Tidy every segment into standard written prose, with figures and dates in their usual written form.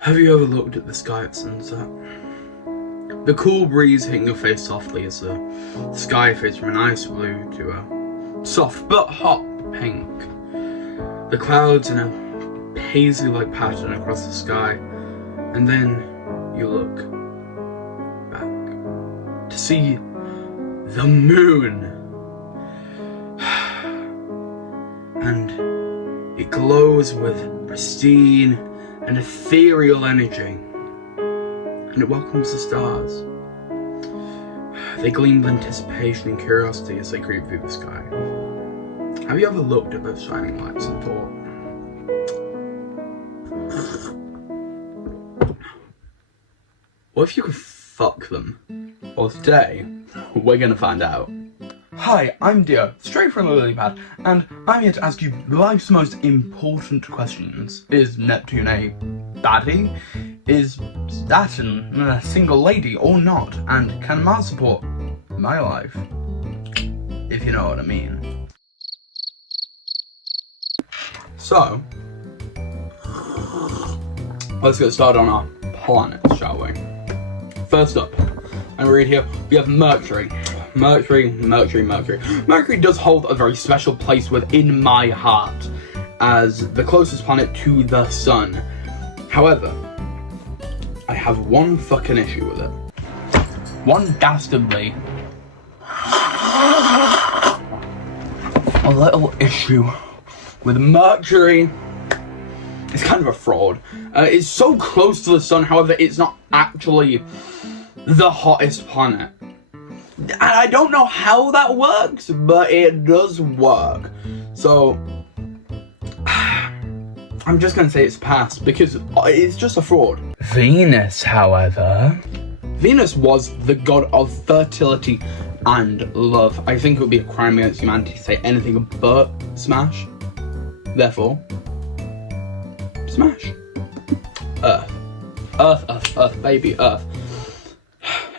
Have you ever looked at the sky at sunset? The cool breeze hitting your face softly as the sky fades from an ice blue to a soft but hot pink. The clouds in a paisley-like pattern across the sky, and then you look back to see the moon. And it glows with pristine and ethereal energy, and it welcomes the stars. They gleam with anticipation and curiosity as they creep through the sky. Have you ever looked at those shining lights and thought, what if you could fuck them? Well, today, we're gonna find out. Hi, I'm Dio, straight from the lily pad, and I'm here to ask you life's most important questions. Is Neptune a baddie? Is Saturn a single lady or not? And can Mars support my life? If you know what I mean. So, let's get started on our planets, shall we? First up, and read here, we have Mercury. Mercury does hold a very special place within my heart as the closest planet to the sun. However, I have one fucking issue with it. One dastardly, a little issue with Mercury. It's kind of a fraud. It's so close to the sun, however, it's not actually the hottest planet. And I don't know how that works, but it does work. So, I'm just gonna say it's pass, because it's just a fraud. Venus, however. Venus was the god of fertility and love. I think it would be a crime against humanity to say anything but smash. Therefore, smash. Earth. Earth, baby, Earth.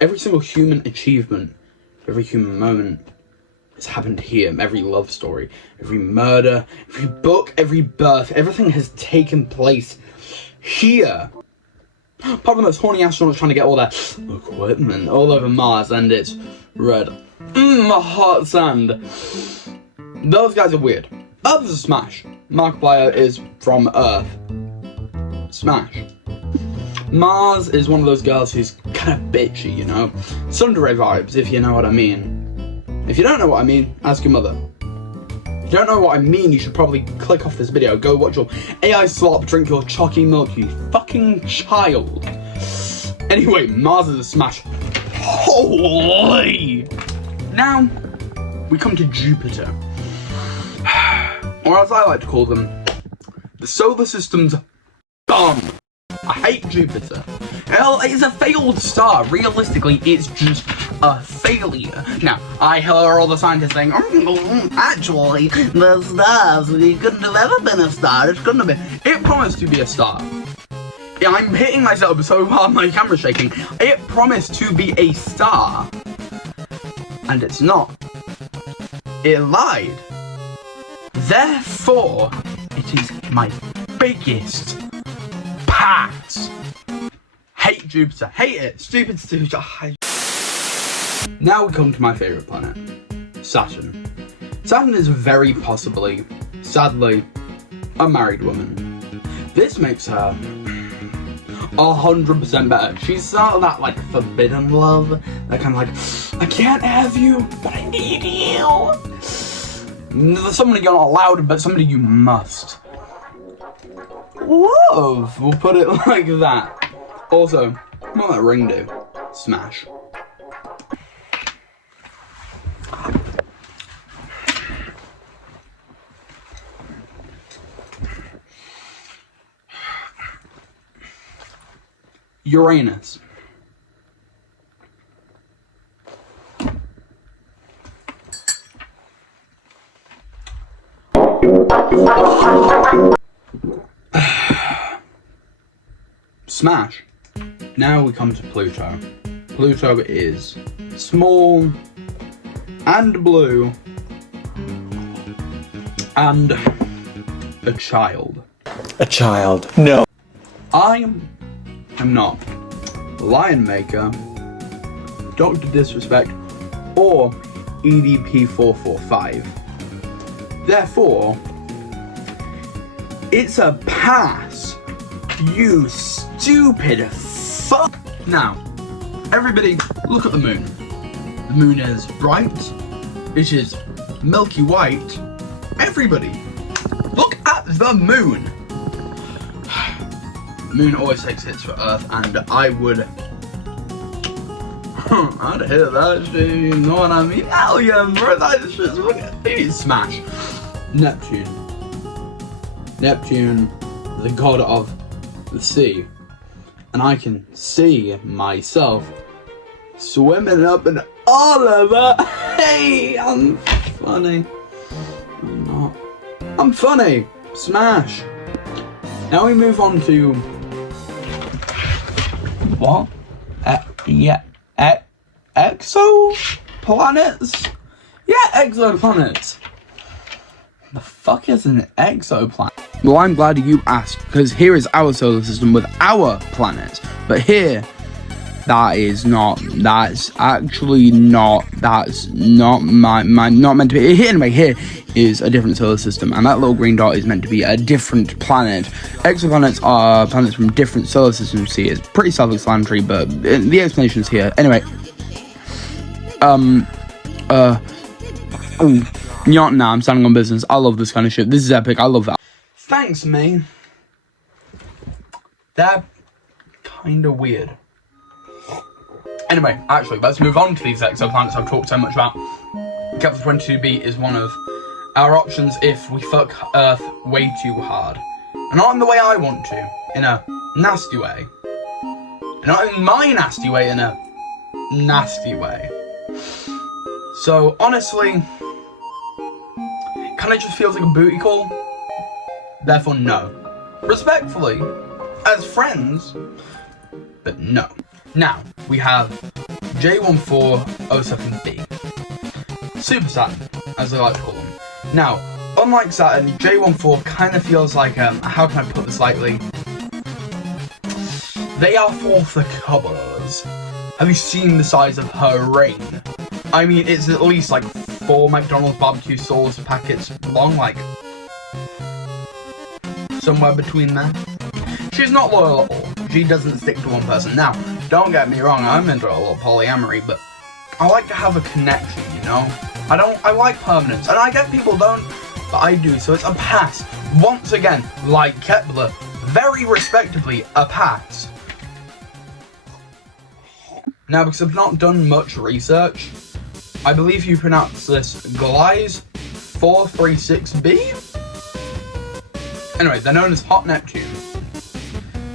Every single human achievement, every human moment has happened here. Every love story, every murder, every book, every birth, everything has taken place here. Apart from those horny astronauts trying to get all their equipment all over Mars, and it's red. Hot sand. Those guys are weird. Earth is a smash. Markiplier is from Earth. Smash. Mars is one of those girls who's kind of bitchy, you know? Tsundere vibes, if you know what I mean. If you don't know what I mean, ask your mother. If you don't know what I mean, you should probably click off this video, go watch your AI slop, drink your chalky milk, you fucking child. Anyway, Mars is a smash. Holy! Now, we come to Jupiter. Or as I like to call them, the solar system's bum. I hate Jupiter. Hell, it's a failed star. Realistically, it's just a failure. Now, I hear all the scientists saying, actually, the stars, it couldn't have ever been a star. It couldn't have been. It promised to be a star. Yeah, I'm hitting myself so hard my camera's shaking. It promised to be a star. And it's not. It lied. Therefore, it is my biggest pass. Hate Jupiter. Hate it. Stupid. Now we come to my favourite planet, Saturn. Saturn is very possibly, sadly, a married woman. This makes her 100% better. She's sort of that, like, forbidden love. That kind of like, I can't have you, but I need you. There's somebody you're not allowed, but somebody you must. Love, we'll put it like that. Also, what that ring do? Smash. Uranus. Smash. Now we come to Pluto. Pluto is small and blue and a child. A child. No. I am not Lion Maker, Dr. Disrespect, or EDP445. Therefore, it's a pass, you stupid fuck. Now, everybody, look at the moon. The moon is bright, it is milky white. Everybody, look at the moon. Moon always takes hits for Earth, and I would... I'd hit that shit, you know what I mean? Hell yeah, bro, that shit's fucking smash. Neptune. Neptune, the god of the sea. And I can see myself swimming up in all of it. Hey, I'm funny. I'm not. I'm funny. Smash. Now we move on to... What? Exoplanets? Yeah, exoplanets. The fuck is an exoplanet? Well, I'm glad you asked, because here is our solar system with our planets. But here, that's not meant to be. Anyway, here is a different solar system, and that little green dot is meant to be a different planet. Exoplanets are planets from different solar systems. See, it's pretty self-explanatory, but the explanation is here. Anyway, nah, I'm standing on business. I love this kind of shit. This is epic. I love that. Thanks, me. They're kind of weird. Anyway, actually, let's move on to these exoplanets I've talked so much about. Kepler 22b is one of our options if we fuck Earth way too hard. And not in the way I want to, in a nasty way. And not in my nasty way, in a nasty way. So, honestly, it kind of just feels like a booty call. Therefore, no. Respectfully, as friends, but no. Now, we have J1407b. Super Saturn, as I like to call them. Now, unlike Saturn, J14 kind of feels like, how can I put this lightly? They are for the covers. Have you seen the size of her ring? I mean, it's at least like 4 McDonald's barbecue sauce packets long, like somewhere between there. She's not loyal at all. She doesn't stick to one person. Now, don't get me wrong, I'm into a little polyamory, but I like to have a connection, you know? I like permanence, and I get people don't, but I do, so it's a pass. Once again, like Kepler, very respectably, a pass. Now, because I've not done much research, I believe you pronounce this Gliese 436b? Anyway, they're known as Hot Neptune.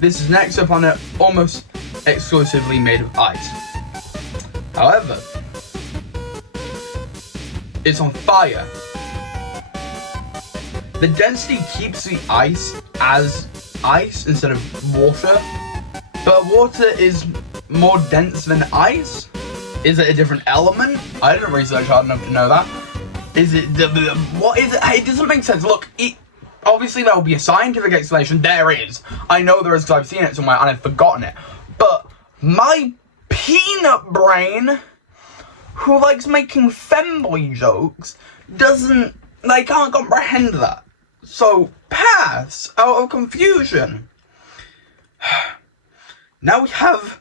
This is an exoplanet almost exclusively made of ice. However, it's on fire. The density keeps the ice as ice instead of water, but water is more dense than ice. Is it a different element? I didn't research hard enough to know that. Is it, what is it? It doesn't make sense. Look, obviously there will be a scientific explanation. There is. I know there is because I've seen it somewhere and I've forgotten it. But my peanut brain, who likes making femboy jokes, they can't comprehend that. So, pass out of confusion. Now we have,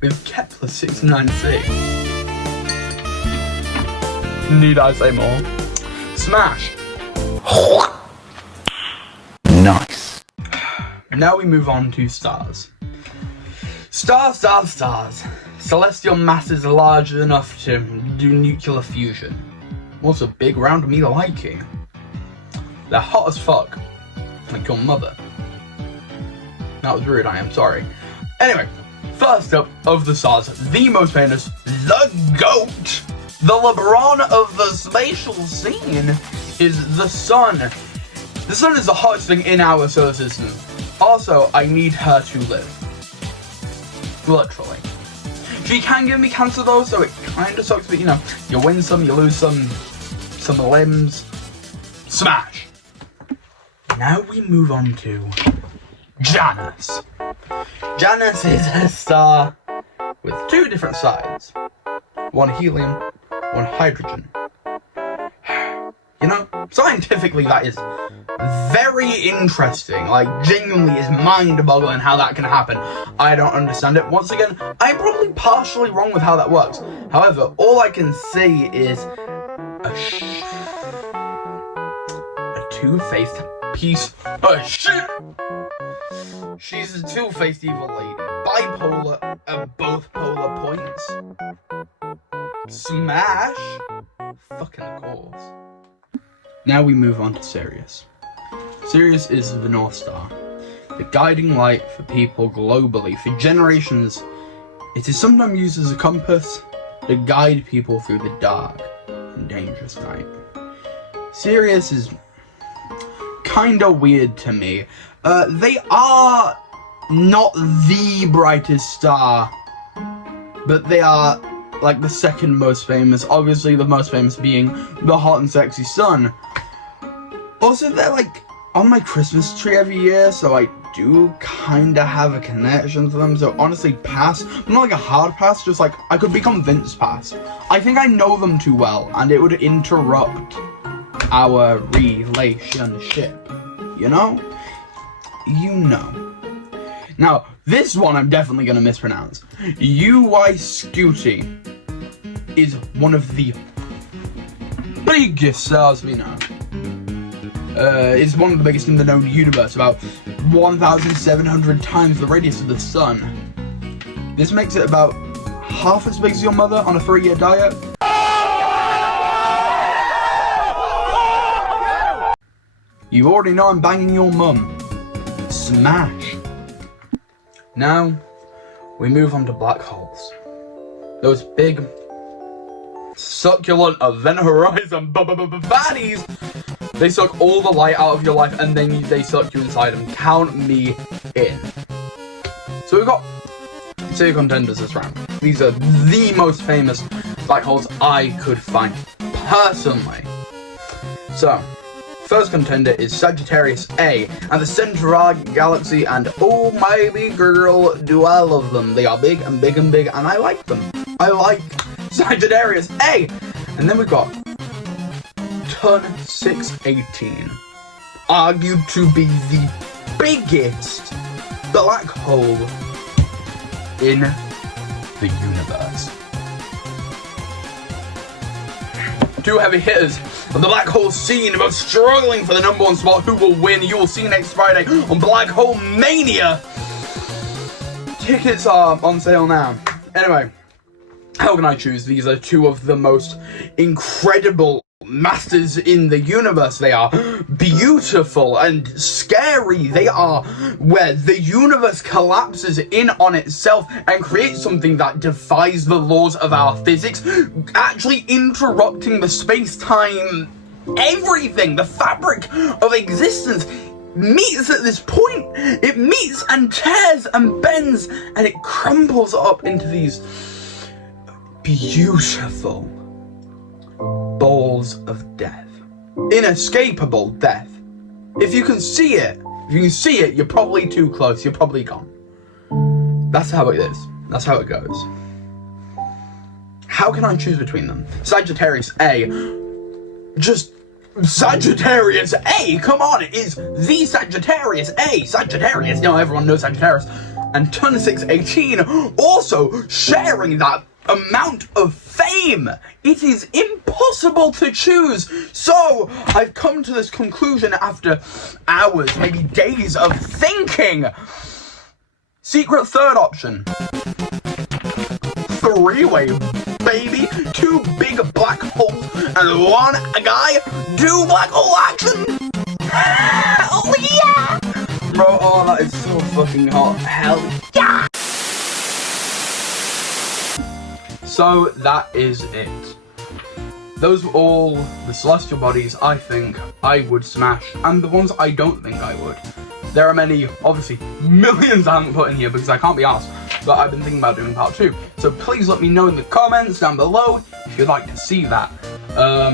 we have Kepler 69c. Need I say more? Smash. Nice. Now we move on to stars. Stars. Celestial masses large enough to do nuclear fusion. Also big round me likey. They're hot as fuck. Like your mother. That was rude, I am sorry. Anyway, first up of the stars, the most famous, the GOAT, the LeBron of the spatial scene, is the sun. The sun is the hottest thing in our solar system. Also, I need her to live. Literally. She can give me cancer though, so it kind of sucks, but you know, you win some, you lose some limbs. Smash! Now we move on to Janus. Janus is a star with two different sides. One helium, one hydrogen. You know, scientifically that is very interesting. Like, genuinely is mind-boggling how that can happen. I don't understand it. Once again, I'm probably partially wrong with how that works. However, all I can say is a two-faced piece of shit. She's a two-faced evil lady. Bipolar at both polar points. Smash. Fucking of course. Now we move on to Sirius. Sirius is the North Star, the guiding light for people globally. For generations, it is sometimes used as a compass to guide people through the dark and dangerous night. Sirius is kinda weird to me. They are not the brightest star, but they are like the second most famous. Obviously the most famous being the hot and sexy sun. Also, they're like on my Christmas tree every year, so I do kinda have a connection to them. So honestly, pass. Not like a hard pass, just like I could be convinced pass. I think I know them too well, and it would interrupt our relationship. You know? You know. Now, this one I'm definitely gonna mispronounce. UI Scooty is one of the biggest stars we know. It's one of the biggest in the known universe, about 1,700 times the radius of the sun. This makes it about half as big as your mother on a 3-year diet. You already know I'm banging your mum. Smash. Now, we move on to black holes. Those big, succulent event horizon baddies. They suck all the light out of your life, and then they suck you inside them. Count me in. So we've got 2 contenders this round. These are the most famous black holes I could find personally. So, first contender is Sagittarius A, at the center of our galaxy, and oh baby girl, do I love them. They are big and big and big, and I like them. I like Sagittarius A. And then we've got Ton 618, argued to be the biggest black hole in the universe. 2 heavy hitters of the black hole scene, both struggling for the #1 spot. Who will win? You will see next Friday on Black Hole Mania. Tickets are on sale now. Anyway, how can I choose? These are 2 of the most incredible masters in the universe. They are beautiful and scary. They are where the universe collapses in on itself and creates something that defies the laws of our physics, actually interrupting the space-time, everything, the fabric of existence meets at this point. It meets and tears and bends, and it crumbles up into these beautiful balls of death. Inescapable death. If you can see it, you're probably too close. You're probably gone. That's how it is. That's how it goes. How can I choose between them? Sagittarius A. Just Sagittarius A. Come on, it is the Sagittarius A. Sagittarius. You know, everyone knows Sagittarius. And Ton 618 also sharing that amount of fame. It is impossible to choose. So I've come to this conclusion after hours, maybe days of thinking. Secret third option. 3-way, baby. 2 big black holes and 1 guy. Do black hole action. Oh yeah. Bro, oh, that is so fucking hot. Hell yeah. So that is it. Those were all the celestial bodies I think I would smash, and the ones I don't think I would. There are many, obviously millions I haven't put in here because I can't be asked, but I've been thinking about doing part 2. So please let me know in the comments down below if you'd like to see that.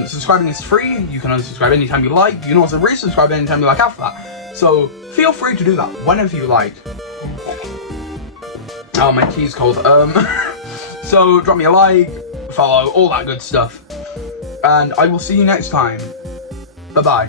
Subscribing is free. You can unsubscribe anytime you like. You can also resubscribe anytime you like after that. So feel free to do that whenever you like. Oh, my tea's cold. So drop me a like, follow, all that good stuff. And I will see you next time. Bye-bye.